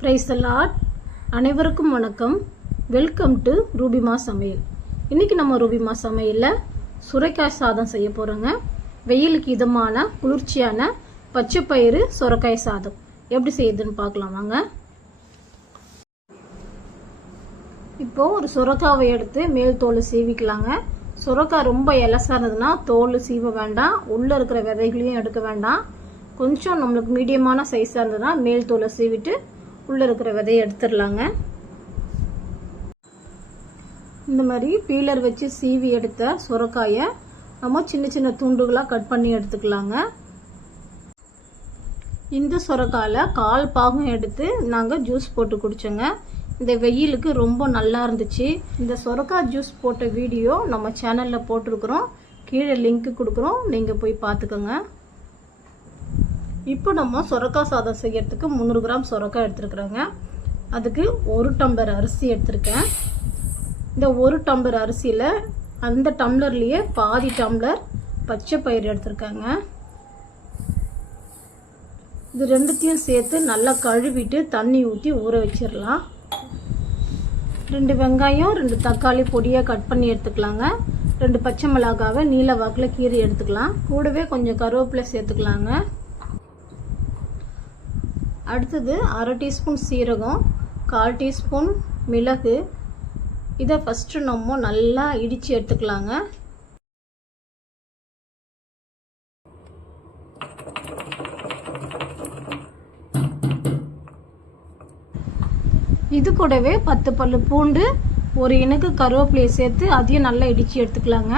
Price அனைவருக்கும் வணக்கம். Welcome to Rubima சமையல் இன்னைக்கு நம்ம ரூபிமா சமையலில் சுரைக்காய் சாதம் செய்ய போகிறோங்க வெயிலுக்கு இதமான குளிர்ச்சியான பச்சைப்பயிறு சுரைக்காய் சாதம். எப்படி செய்யுதுன்னு பார்க்கலாம் வாங்க. இப்போ ஒரு சுரக்காவை எடுத்து மேல் தோல் சீவிக்கலாங்க. சுரக்காய் ரொம்ப இலசாக இருந்ததுன்னா தோல் சீவ வேண்டாம். உள்ளே இருக்கிற விதைகளையும் எடுக்க வேண்டாம். கொஞ்சம் நம்மளுக்கு மீடியமான சைஸாக இருந்ததுன்னா மேல் தோலை சீவிட்டு உள்ளே இருக்கிற விதையை எடுத்துடலாங்க. இந்த மாதிரி பீலர் வச்சு சீவி எடுத்த சுரக்காயை நம்ம சின்ன சின்ன துண்டுகளாக கட் பண்ணி எடுத்துக்கலாங்க. இந்த சுரக்காயில் கால் பாகம் எடுத்து நாங்கள் ஜூஸ் போட்டு குடித்தோங்க இந்த வெயிலுக்கு ரொம்ப நல்லா இருந்துச்சு. இந்த சுரக்காய் ஜூஸ் போட்ட வீடியோ நம்ம சேனலில் போட்டிருக்கிறோம். கீழே லிங்க் கொடுக்குறோம். நீங்கள் போய் பார்த்துக்கோங்க. இப்போ நம்ம சுரக்காய் சாதம் செய்யறதுக்கு முந்நூறு கிராம் சுரக்காய் எடுத்துருக்குறோங்க. அதுக்கு ஒரு டம்ளர் அரிசி எடுத்திருக்கேன். இந்த ஒரு டம்ளர் அரிசியில் அந்த டம்ளர்லேயே பாதி டம்ளர் பச்சை பயிர் எடுத்திருக்காங்க. இது ரெண்டுத்தையும் சேர்த்து நல்லா கழுவிட்டு தண்ணி ஊற்றி ஊற வச்சிடலாம் ரெண்டு வெங்காயம் ரெண்டு தக்காளி பொடியாக கட் பண்ணி எடுத்துக்கலாங்க. ரெண்டு பச்சை மிளகாவை நீல வாக்கில் கீறி எடுத்துக்கலாம். கூடவே கொஞ்சம் கருவேப்பிலை சேர்த்துக்கலாங்க. அடுத்தது அரை டீஸ்பூன் சீரகம் கால் டீஸ்பூன் மிளகு. இதை ஃபஸ்ட்டு நம்ம நல்லா இடித்து எடுத்துக்கலாங்க. இது கூடவே பத்து பல்லு பூண்டு ஒரு இனுக்கு கருவேப்பிலையை சேர்த்து அதையும் நல்லா இடித்து எடுத்துக்கலாங்க.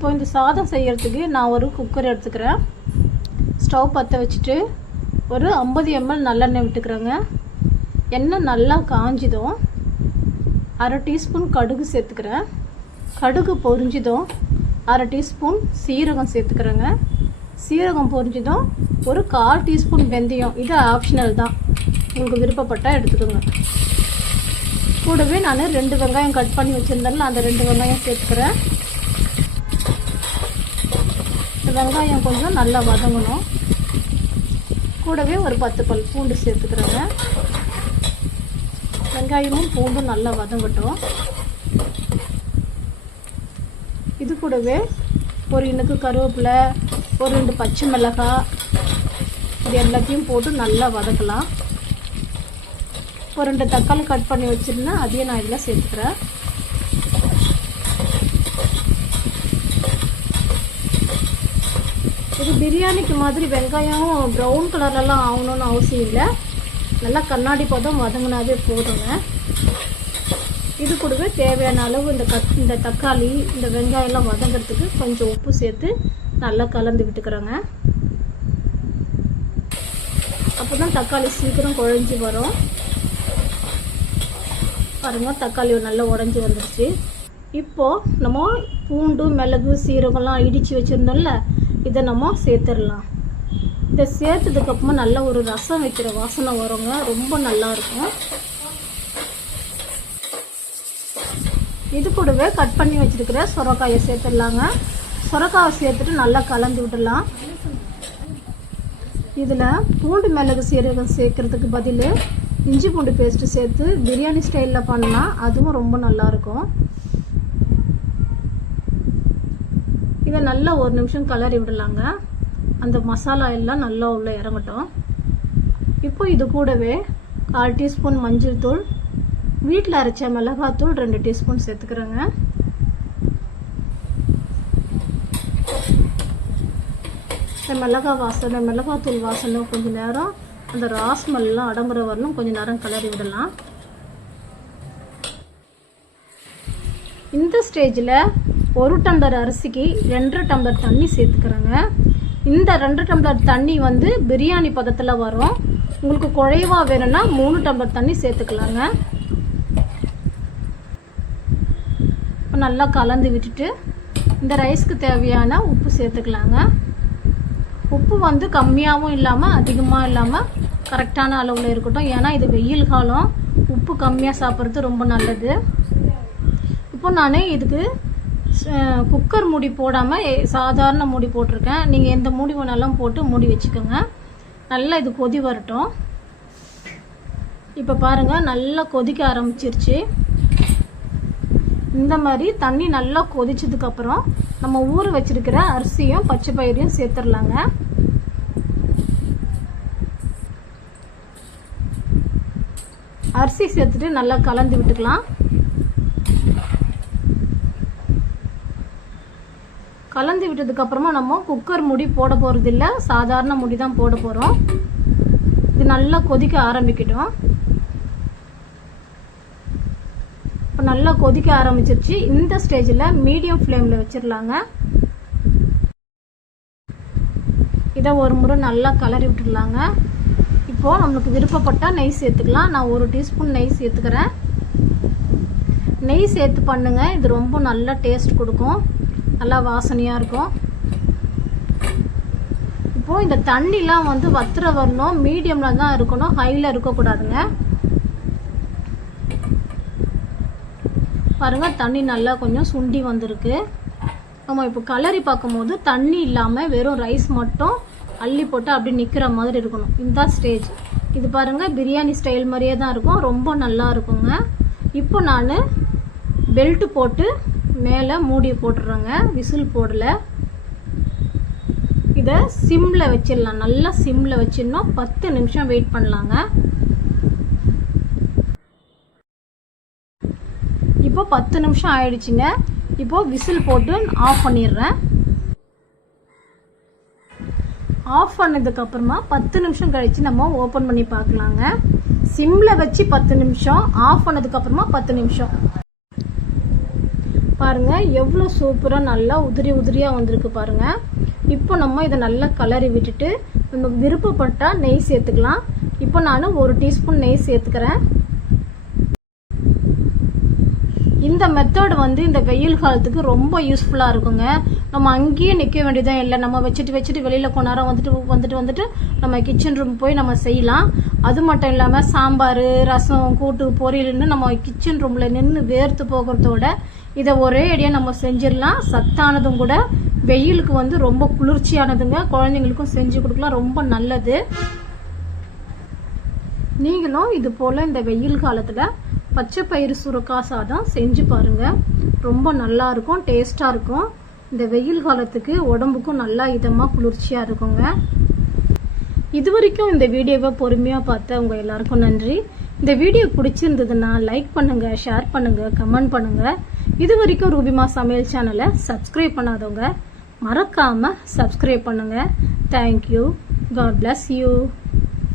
இப்போ இந்த சாதம் செய்கிறதுக்கு நான் ஒரு குக்கர் எடுத்துக்கிறேன். ஸ்டவ் பற்ற வச்சுட்டு ஒரு ஐம்பது எம்எல் நல்லெண்ணெய் விட்டுக்கிறேங்க. எண்ணெய் நல்லா காஞ்சிடும். அரை டீஸ்பூன் கடுகு சேர்த்துக்கிறேன். கடுகு பொரிஞ்சதும் அரை டீஸ்பூன் சீரகம் சேர்த்துக்கிறேங்க. சீரகம் பொரிஞ்சதும் ஒரு கால் டீஸ்பூன் வெந்தயம். இது ஆப்ஷனல் தான். உங்களுக்கு விருப்பப்பட்டால் எடுத்துக்கோங்க. கூடவே நான் ரெண்டு வெங்காயம் கட் பண்ணி வச்சுருந்தேன்ல அந்த ரெண்டு வெங்காயம் சேர்த்துக்கிறேன் இந்த வெங்காயம் கொஞ்சம் நல்லா வதங்கணும். கூடவே ஒரு பத்து பல் பூண்டு சேர்த்துக்கிறேங்க. வெங்காயமும் பூண்டும் நல்லா வதங்கட்டும். இது கூடவே ஒரு இனுக்கு கருவேப்பிலை ஒரு ரெண்டு பச்சை மிளகாய் இது எல்லாத்தையும் போட்டு நல்லா வதக்கலாம். ஒரு ரெண்டு தக்காளி கட் பண்ணி வச்சுருந்தேன் அதையும் நான் இதில் சேர்த்துக்கிறேன். இது பிரியாணிக்கு மாதிரி வெங்காயம் ப்ரௌன் கலர்லலாம் ஆகணும்னு அவசியம் இல்லை. நல்லா கண்ணாடி பதம் வதங்கினாவே போதுங்க. இது கூடவே தேவையான அளவு இந்த கத் இந்த தக்காளி இந்த வெங்காயம்லாம் வதங்கிறதுக்கு கொஞ்சம் உப்பு சேர்த்து நல்லா கலந்து விட்டுக்கிறோங்க. அப்போ தான் தக்காளி சீக்கிரம் குழஞ்சி வரும். பாருங்கள் தக்காளி நல்லா உடஞ்சி வந்துடுச்சு இப்போது நம்ம பூண்டு மிளகு சீரகம்லாம் இடித்து வச்சுருந்தோம்ல இதை நம்ம சேர்த்துடலாம். இதை சேர்த்ததுக்கப்புறமா நல்ல ஒரு ரசம் வைக்கிற வாசனை வருங்க. ரொம்ப நல்லா இருக்கும். இது கூடவே கட் பண்ணி வச்சுருக்கிற சுரக்காயை சேர்த்துடலாங்க. சுரக்காயை சேர்த்துட்டு நல்லா கலந்து விடலாம். இதில் பூண்டு மிளகு சீரகம் சேர்க்கறதுக்கு பதில் இஞ்சி பூண்டு பேஸ்ட்டு சேர்த்து பிரியாணி ஸ்டைலில் பண்ணால் அதுவும் ரொம்ப நல்லாயிருக்கும் இதை நல்லா ஒரு நிமிஷம் கலரி விடலாங்க. அந்த மசாலா எல்லாம் நல்லா உள்ளே இறங்கட்டும். இப்போ இது கூடவே கால் டீஸ்பூன் மஞ்சள் தூள் வீட்டில் அரைச்ச மிளகாத்தூள் ரெண்டு டீஸ்பூன் சேர்த்துக்கிறேங்க. இந்த மிளகா வாசனை மிளகாத்தூள் வாசனை கொஞ்சம் நேரம் அந்த ராஸ்மெல்லாம் அடங்குற வரணும் கொஞ்சம் நேரம் கிளறி விடலாம். இந்த ஸ்டேஜில் ஒரு டம்ளர் அரிசிக்கு ரெண்டு டம்ளர் தண்ணி சேர்த்துக்கிறேங்க. இந்த ரெண்டு டம்ளர் தண்ணி வந்து பிரியாணி பதத்தில் வரும். உங்களுக்கு குழைவாக வேணும்னா மூணு டம்ளர் தண்ணி சேர்த்துக்கலாங்க. இப்போ நல்லா கலந்து விட்டுட்டு இந்த ரைஸ்க்கு தேவையான உப்பு சேர்த்துக்கலாங்க. உப்பு வந்து கம்மியாகவும் இல்லாமல் அதிகமாக இல்லாமல் கரெக்டான அளவில் இருக்கட்டும். ஏன்னா இது வெயில் காலம். உப்பு கம்மியாக சாப்பிட்றது ரொம்ப நல்லது. இப்போ நான் இதுக்கு குக்கர் மூடி போடாமல் சாதாரண மூடி போட்டிருக்கேன். நீங்கள் எந்த மூடி வேணாலும் போட்டு மூடி வச்சுக்கோங்க. நல்லா இது கொதி வரட்டும். இப்போ பாருங்கள் நல்லா கொதிக்க ஆரம்பிச்சிருச்சு. இந்த மாதிரி தண்ணி நல்லா கொதிச்சதுக்கப்புறம் நம்ம ஊற வச்சிருக்கிற அரிசியும் பச்சை பயிரையும் சேர்த்துடலாங்க. அரிசி சேர்த்துட்டு நல்லா கலந்து விட்டுக்கலாம். கலந்து விட்டதுக்கு அப்புறமா நம்ம குக்கர் முடி போட போகிறது இல்லை சாதாரண முடி தான் போட போகிறோம் இது நல்லா கொதிக்க ஆரம்பிக்கட்டும். இப்போ நல்லா கொதிக்க ஆரம்பிச்சிருச்சு. இந்த ஸ்டேஜில் மீடியம் ஃப்ளேமில் வச்சிடலாங்க இதை ஒரு முறை நல்லா கலரி விட்டுடலாங்க இப்போது நம்மளுக்கு விருப்பப்பட்டால் நெய் சேர்த்துக்கலாம். நான் ஒரு டீஸ்பூன் நெய் சேர்த்துக்கிறேன். நெய் சேர்த்து பண்ணுங்கள் இது ரொம்ப நல்ல டேஸ்ட் கொடுக்கும். நல்லா வாசனையாக இருக்கும். இப்போது இந்த தண்ணிலாம் வந்து வத்துற வரணும். மீடியமில் தான் இருக்கணும். ஹையில் இருக்கக்கூடாதுங்க பாருங்கள் தண்ணி நல்லா கொஞ்சம் சுண்டி வந்திருக்கு. நம்ம இப்போ கலரி பார்க்கும்போது தண்ணி இல்லாமல் வெறும் ரைஸ் மட்டும் அள்ளி போட்டு அப்படி நிற்கிற மாதிரி இருக்கணும். இந்த ஸ்டேஜ். இது பாருங்கள் பிரியாணி ஸ்டைல் மாதிரியே தான் இருக்கும். ரொம்ப நல்லா இருக்குங்க. இப்போ நான் பெல்ட்டு போட்டு மேலே மூடி போட்டுடுறேங்க விசில் போடல. இதை சிம்மில் வச்சிடலாம். நல்லா சிம்மில் வச்சிடணும். பத்து நிமிஷம் வெயிட் பண்ணலாங்க. இப்போ பத்து நிமிஷம் ஆயிடுச்சுங்க. இப்போ விசில் போட்டு ஆஃப் பண்ணிடுறேன். ஆஃப் பண்ணதுக்கு அப்புறமா பத்து நிமிஷம் கழிச்சு நம்ம ஓப்பன் பண்ணி பார்க்கலாங்க. சிம்மில் வச்சு பத்து நிமிஷம் ஆஃப் பண்ணதுக்கு அப்புறமா பத்து நிமிஷம். பாருங்கள் எவ்வளோ சூப்பராக நல்லா உதிரி உதிரியாக வந்திருக்கு பாருங்க. இப்போ நம்ம இதை நல்லா கலரி விட்டுட்டு நம்ம விருப்பப்பட்டால் நெய் சேர்த்துக்கலாம். இப்போ நான் ஒரு டீஸ்பூன் நெய் சேர்த்துக்கிறேன். இந்த மெத்தட் வந்து இந்த வெயில் காலத்துக்கு ரொம்ப யூஸ்ஃபுல்லாக இருக்குங்க. நம்ம அங்கேயே நிற்க வேண்டியதான் இல்லை நம்ம வச்சுட்டு வச்சுட்டு வெளியில் கொஞ்ச நேரம் வந்துட்டு வந்துட்டு வந்துட்டு நம்ம கிச்சன் ரூம் போய் நம்ம செய்யலாம். அது மட்டும் இல்லாமல் சாம்பார் ரசம் கூட்டு பொரியல்னு நம்ம கிச்சன் ரூமில் நின்று வேர்த்து போகிறதோட இதை ஒரே அடியாக நம்ம செஞ்சிடலாம். சத்தானதும் கூட வெயிலுக்கு வந்து ரொம்ப குளிர்ச்சியானதுங்க. குழந்தைங்களுக்கும் செஞ்சு கொடுக்கலாம். ரொம்ப நல்லது. நீங்களும் இது போல் இந்த வெயில் காலத்தில் பச்சை பயிறு சுரக்கா சாதம் செஞ்சு பாருங்க. ரொம்ப நல்லா இருக்கும் டேஸ்ட்டாக இருக்கும். இந்த வெயில் காலத்துக்கு உடம்புக்கும் நல்லா இதமாக குளிர்ச்சியாக இருக்குங்க. இது வரைக்கும் இந்த வீடியோவை பொறுமையாக பார்த்த உங்கள் எல்லாருக்கும் நன்றி. இந்த வீடியோ பிடிச்சிருந்ததுன்னா லைக் பண்ணுங்கள் ஷேர் பண்ணுங்கள் கமெண்ட் பண்ணுங்கள் இது வரைக்கும் ரூபிமா சமையல் சேனலை சப்ஸ்கிரைப் பண்ணாதவங்க மறக்காமல் சப்ஸ்கிரைப் பண்ணுங்கள் தேங்க்யூ காட் பிளஸ் யூ